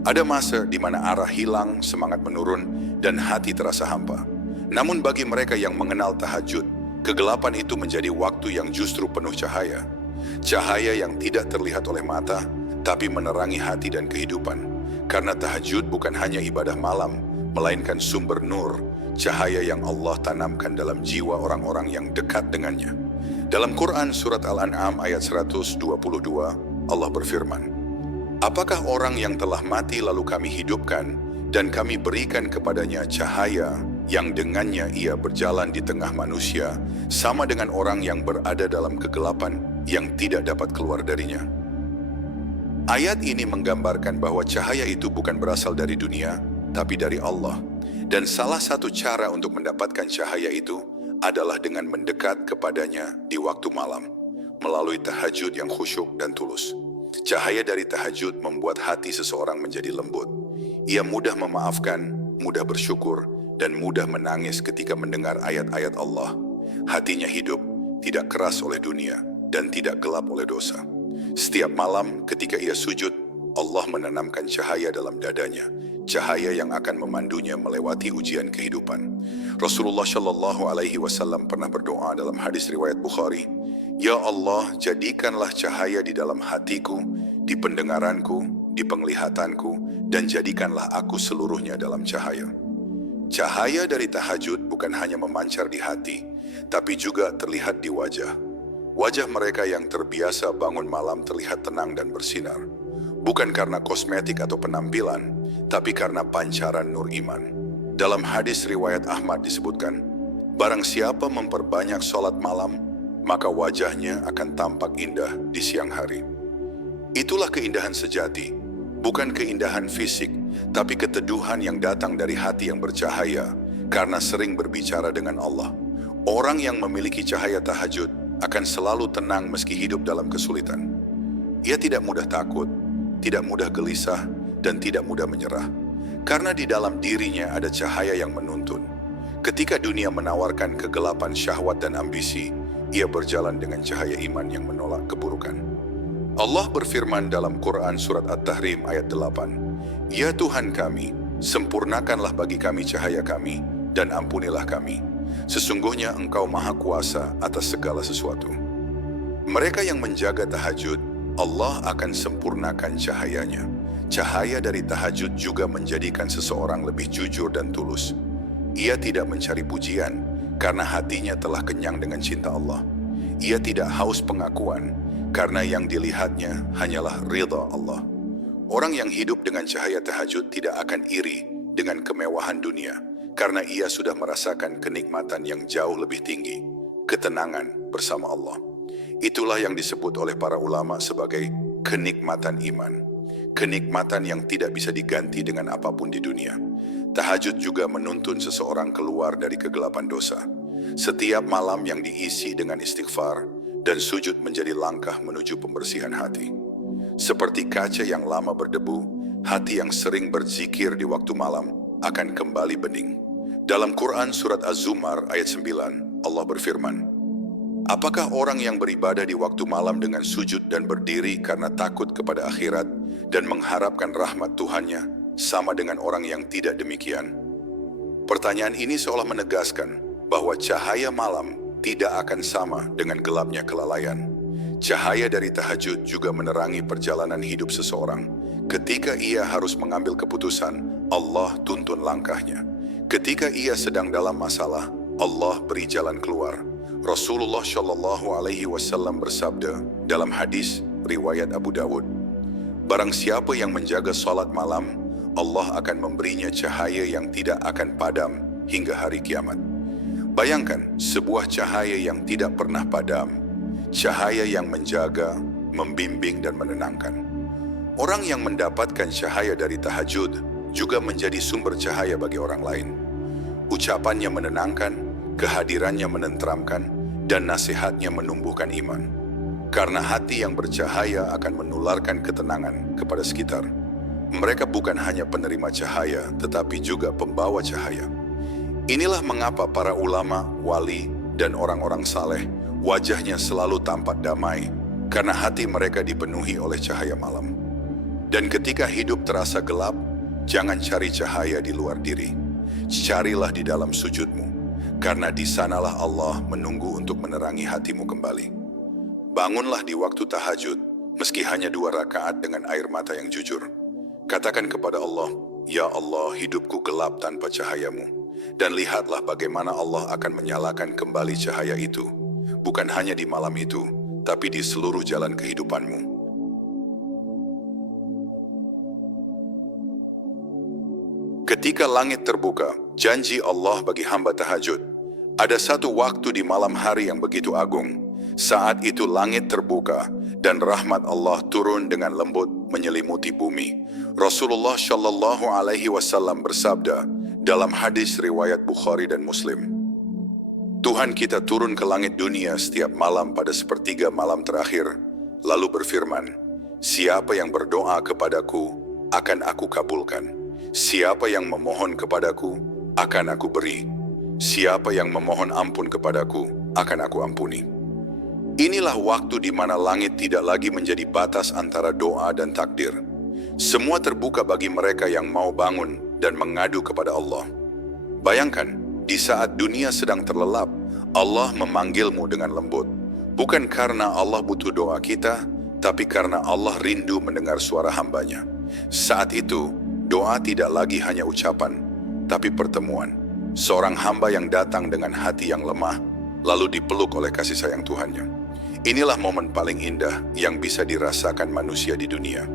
Ada masa di mana arah hilang, semangat menurun, dan hati terasa hampa. Namun bagi mereka yang mengenal tahajud, kegelapan itu menjadi waktu yang justru penuh cahaya. Cahaya yang tidak terlihat oleh mata, tapi menerangi hati dan kehidupan. Karena tahajud bukan hanya ibadah malam, melainkan sumber nur, cahaya yang Allah tanamkan dalam jiwa orang-orang yang dekat dengannya. Dalam Quran surat Al-An'am ayat 122, Allah berfirman, apakah orang yang telah mati lalu kami hidupkan, dan kami berikan kepadanya cahaya, yang dengannya ia berjalan di tengah manusia, sama dengan orang yang berada dalam kegelapan yang tidak dapat keluar darinya. Ayat ini menggambarkan bahwa cahaya itu bukan berasal dari dunia, tapi dari Allah. Dan salah satu cara untuk mendapatkan cahaya itu adalah dengan mendekat kepadanya di waktu malam. melalui tahajud yang khusyuk dan tulus. Cahaya dari tahajud membuat hati seseorang menjadi lembut. Ia mudah memaafkan, mudah bersyukur, dan mudah menangis ketika mendengar ayat-ayat Allah. Hatinya hidup, tidak keras oleh dunia, dan tidak gelap oleh dosa. Setiap malam ketika ia sujud, Allah menanamkan cahaya dalam dadanya, cahaya yang akan memandunya melewati ujian kehidupan. Rasulullah Shallallahu Alaihi Wasallam pernah berdoa dalam hadis riwayat Bukhari, "Ya Allah, jadikanlah cahaya di dalam hatiku, di pendengaranku, di penglihatanku, dan jadikanlah aku seluruhnya dalam cahaya." Cahaya dari tahajud bukan hanya memancar di hati, tapi juga terlihat di wajah. Wajah mereka yang terbiasa bangun malam terlihat tenang dan bersinar. Bukan karena kosmetik atau penampilan, tapi karena pancaran nur iman. Dalam hadis riwayat Ahmad disebutkan, barang siapa memperbanyak sholat malam, maka wajahnya akan tampak indah di siang hari. Itulah keindahan sejati, bukan keindahan fisik, tapi keteduhan yang datang dari hati yang bercahaya, karena sering berbicara dengan Allah. Orang yang memiliki cahaya tahajud akan selalu tenang meski hidup dalam kesulitan. Ia tidak mudah takut, tidak mudah gelisah, dan tidak mudah menyerah. Karena di dalam dirinya ada cahaya yang menuntun. Ketika dunia menawarkan kegelapan syahwat dan ambisi, ia berjalan dengan cahaya iman yang menolak keburukan. Allah berfirman dalam Quran Surat At-Tahrim ayat 8, "Ya Tuhan kami, sempurnakanlah bagi kami cahaya kami, dan ampunilah kami. Sesungguhnya Engkau Maha Kuasa atas segala sesuatu." Mereka yang menjaga tahajud, Allah akan sempurnakan cahayanya. Cahaya dari tahajud juga menjadikan seseorang lebih jujur dan tulus. Ia tidak mencari pujian, karena hatinya telah kenyang dengan cinta Allah. Ia tidak haus pengakuan, karena yang dilihatnya hanyalah ridha Allah. Orang yang hidup dengan cahaya tahajud tidak akan iri dengan kemewahan dunia, karena ia sudah merasakan kenikmatan yang jauh lebih tinggi, ketenangan bersama Allah. Itulah yang disebut oleh para ulama sebagai kenikmatan iman. Kenikmatan yang tidak bisa diganti dengan apapun di dunia. Tahajud juga menuntun seseorang keluar dari kegelapan dosa. Setiap malam yang diisi dengan istighfar dan sujud menjadi langkah menuju pembersihan hati. Seperti kaca yang lama berdebu, hati yang sering berzikir di waktu malam akan kembali bening. Dalam Quran Surat Az-Zumar ayat 9, Allah berfirman, "Apakah orang yang beribadah di waktu malam dengan sujud dan berdiri karena takut kepada akhirat dan mengharapkan rahmat Tuhannya sama dengan orang yang tidak demikian?" Pertanyaan ini seolah menegaskan bahwa cahaya malam tidak akan sama dengan gelapnya kelalaian. Cahaya dari tahajud juga menerangi perjalanan hidup seseorang. Ketika ia harus mengambil keputusan, Allah tuntun langkahnya. Ketika ia sedang dalam masalah, Allah beri jalan keluar. Rasulullah Shallallahu Alaihi Wasallam bersabda dalam hadis riwayat Abu Dawud, "Barang siapa yang menjaga salat malam, Allah akan memberinya cahaya yang tidak akan padam hingga hari kiamat." Bayangkan sebuah cahaya yang tidak pernah padam, cahaya yang menjaga, membimbing dan menenangkan. Orang yang mendapatkan cahaya dari tahajud juga menjadi sumber cahaya bagi orang lain. Ucapannya menenangkan, kehadirannya menenteramkan, dan nasihatnya menumbuhkan iman. Karena hati yang bercahaya akan menularkan ketenangan kepada sekitar. Mereka bukan hanya penerima cahaya, tetapi juga pembawa cahaya. Inilah mengapa para ulama, wali, dan orang-orang saleh wajahnya selalu tampak damai, karena hati mereka dipenuhi oleh cahaya malam. Dan ketika hidup terasa gelap, jangan cari cahaya di luar diri. Carilah di dalam sujudmu, karena di sanalah Allah menunggu untuk menerangi hatimu kembali. Bangunlah di waktu tahajud, meski hanya 2 rakaat dengan air mata yang jujur. Katakan kepada Allah, "Ya Allah, hidupku gelap tanpa cahayamu." Dan lihatlah bagaimana Allah akan menyalakan kembali cahaya itu, bukan hanya di malam itu, tapi di seluruh jalan kehidupanmu. Ketika langit terbuka, janji Allah bagi hamba tahajud. Ada satu waktu di malam hari yang begitu agung. Saat itu langit terbuka dan rahmat Allah turun dengan lembut menyelimuti bumi. Rasulullah Shallallahu Alaihi Wasallam bersabda dalam hadis riwayat Bukhari dan Muslim, Tuhan kita turun ke langit dunia setiap malam pada sepertiga malam terakhir, lalu berfirman, "Siapa yang berdoa kepadaku, akan aku kabulkan. Siapa yang memohon kepadaku, akan aku beri. Siapa yang memohon ampun kepadaku, akan aku ampuni." Inilah waktu di mana langit tidak lagi menjadi batas antara doa dan takdir. Semua terbuka bagi mereka yang mau bangun dan mengadu kepada Allah. Bayangkan, di saat dunia sedang terlelap, Allah memanggilmu dengan lembut. Bukan karena Allah butuh doa kita, tapi karena Allah rindu mendengar suara hambanya. Saat itu, doa tidak lagi hanya ucapan, tapi pertemuan. Seorang hamba yang datang dengan hati yang lemah, lalu dipeluk oleh kasih sayang Tuhannya. Inilah momen paling indah yang bisa dirasakan manusia di dunia.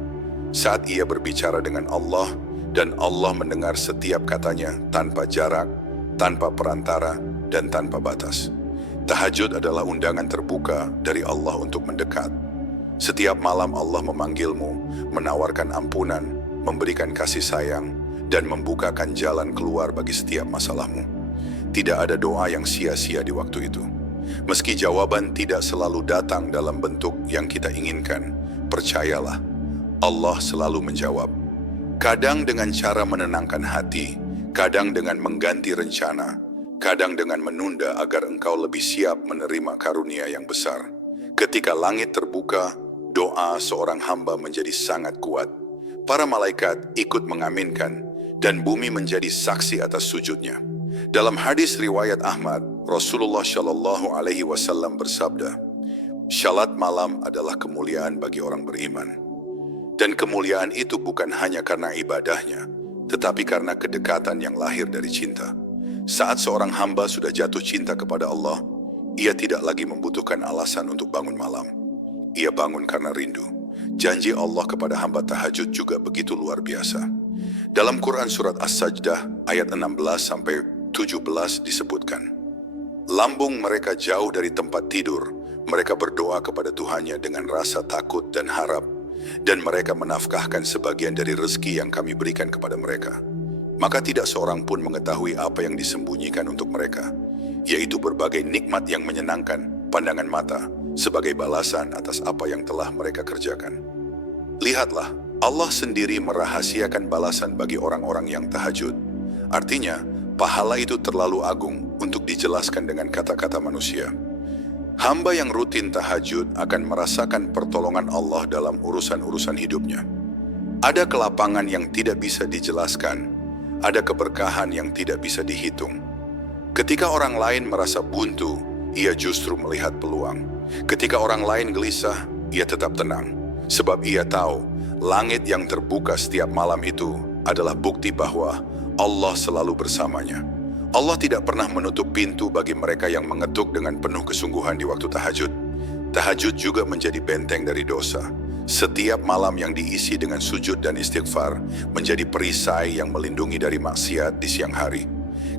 Saat ia berbicara dengan Allah, dan Allah mendengar setiap katanya tanpa jarak, tanpa perantara, dan tanpa batas. Tahajud adalah undangan terbuka dari Allah untuk mendekat. Setiap malam Allah memanggilmu, menawarkan ampunan, memberikan kasih sayang, dan membukakan jalan keluar bagi setiap masalahmu. Tidak ada doa yang sia-sia di waktu itu. Meski jawaban tidak selalu datang dalam bentuk yang kita inginkan, percayalah, Allah selalu menjawab. Kadang dengan cara menenangkan hati, kadang dengan mengganti rencana, kadang dengan menunda agar engkau lebih siap menerima karunia yang besar. Ketika langit terbuka, doa seorang hamba menjadi sangat kuat. Para malaikat ikut mengaminkan, dan bumi menjadi saksi atas sujudnya. Dalam hadis riwayat Ahmad, Rasulullah Shallallahu Alaihi Wasallam bersabda, "Salat malam adalah kemuliaan bagi orang beriman." Dan kemuliaan itu bukan hanya karena ibadahnya, tetapi karena kedekatan yang lahir dari cinta. Saat seorang hamba sudah jatuh cinta kepada Allah, ia tidak lagi membutuhkan alasan untuk bangun malam. Ia bangun karena rindu. Janji Allah kepada hamba tahajud juga begitu luar biasa. Dalam Quran Surat As-Sajdah ayat 16-17 disebutkan, "Lambung mereka jauh dari tempat tidur, mereka berdoa kepada Tuhannya dengan rasa takut dan harap, dan mereka menafkahkan sebagian dari rezeki yang kami berikan kepada mereka. Maka tidak seorang pun mengetahui apa yang disembunyikan untuk mereka, yaitu berbagai nikmat yang menyenangkan pandangan mata, sebagai balasan atas apa yang telah mereka kerjakan." Lihatlah, Allah sendiri merahasiakan balasan bagi orang-orang yang tahajud. Artinya, pahala itu terlalu agung untuk dijelaskan dengan kata-kata manusia. Hamba yang rutin tahajud akan merasakan pertolongan Allah dalam urusan-urusan hidupnya. Ada kelapangan yang tidak bisa dijelaskan, ada keberkahan yang tidak bisa dihitung. Ketika orang lain merasa buntu, ia justru melihat peluang. Ketika orang lain gelisah, ia tetap tenang. Sebab ia tahu, langit yang terbuka setiap malam itu adalah bukti bahwa Allah selalu bersamanya. Allah tidak pernah menutup pintu bagi mereka yang mengetuk dengan penuh kesungguhan di waktu tahajud. Tahajud juga menjadi benteng dari dosa. Setiap malam yang diisi dengan sujud dan istighfar menjadi perisai yang melindungi dari maksiat di siang hari.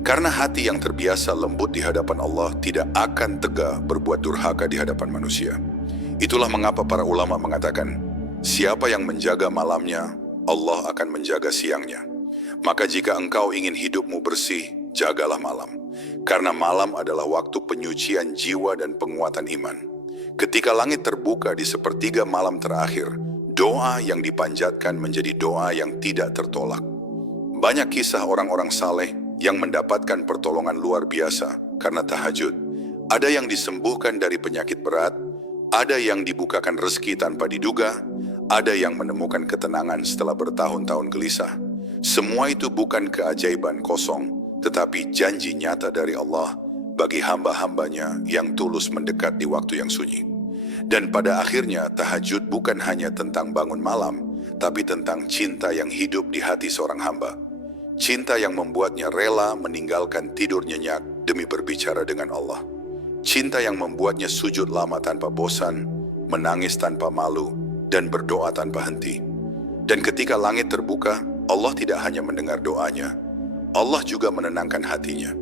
Karena hati yang terbiasa lembut di hadapan Allah tidak akan tega berbuat durhaka di hadapan manusia. Itulah mengapa para ulama mengatakan, siapa yang menjaga malamnya, Allah akan menjaga siangnya. Maka jika engkau ingin hidupmu bersih, jagalah malam. Karena malam adalah waktu penyucian jiwa dan penguatan iman. Ketika langit terbuka di sepertiga malam terakhir, doa yang dipanjatkan menjadi doa yang tidak tertolak. Banyak kisah orang-orang saleh yang mendapatkan pertolongan luar biasa karena tahajud. Ada yang disembuhkan dari penyakit berat, ada yang dibukakan rezeki tanpa diduga, ada yang menemukan ketenangan setelah bertahun-tahun gelisah. Semua itu bukan keajaiban kosong, tetapi janji nyata dari Allah bagi hamba-hambanya yang tulus mendekat di waktu yang sunyi. Dan pada akhirnya tahajud bukan hanya tentang bangun malam, tapi tentang cinta yang hidup di hati seorang hamba. Cinta yang membuatnya rela meninggalkan tidur nyenyak demi berbicara dengan Allah. Cinta yang membuatnya sujud lama tanpa bosan, menangis tanpa malu, dan berdoa tanpa henti. Dan ketika langit terbuka, Allah tidak hanya mendengar doanya, Allah juga menenangkan hatinya.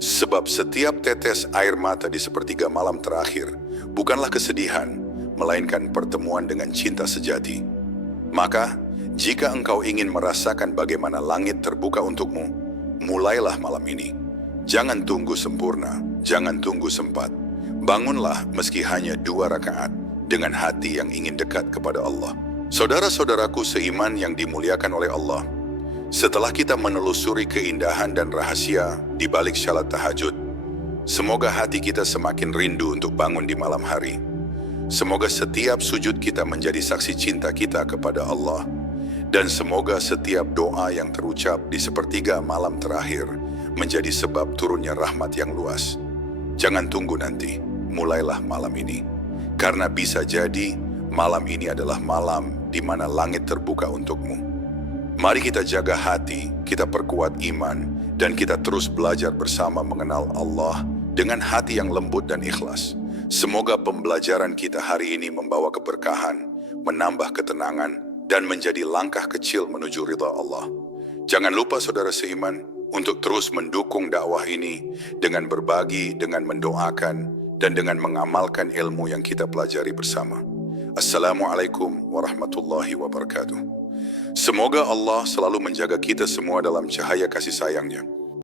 Sebab setiap tetes air mata di sepertiga malam terakhir bukanlah kesedihan, melainkan pertemuan dengan cinta sejati. Maka, jika engkau ingin merasakan bagaimana langit terbuka untukmu, mulailah malam ini. Jangan tunggu sempurna, jangan tunggu sempat. Bangunlah meski hanya 2 rakaat dengan hati yang ingin dekat kepada Allah. Saudara-saudaraku seiman yang dimuliakan oleh Allah, setelah kita menelusuri keindahan dan rahasia di balik salat tahajud, semoga hati kita semakin rindu untuk bangun di malam hari. Semoga setiap sujud kita menjadi saksi cinta kita kepada Allah. Dan semoga setiap doa yang terucap di sepertiga malam terakhir menjadi sebab turunnya rahmat yang luas. Jangan tunggu nanti, mulailah malam ini. Karena bisa jadi malam ini adalah malam di mana langit terbuka untukmu. Mari kita jaga hati, kita perkuat iman, dan kita terus belajar bersama mengenal Allah dengan hati yang lembut dan ikhlas. Semoga pembelajaran kita hari ini membawa keberkahan, menambah ketenangan, dan menjadi langkah kecil menuju ridha Allah. Jangan lupa saudara seiman untuk terus mendukung dakwah ini dengan berbagi, dengan mendoakan, dan dengan mengamalkan ilmu yang kita pelajari bersama. Assalamualaikum warahmatullahi wabarakatuh. Semoga Allah selalu menjaga kita semua dalam cahaya kasih sayangnya.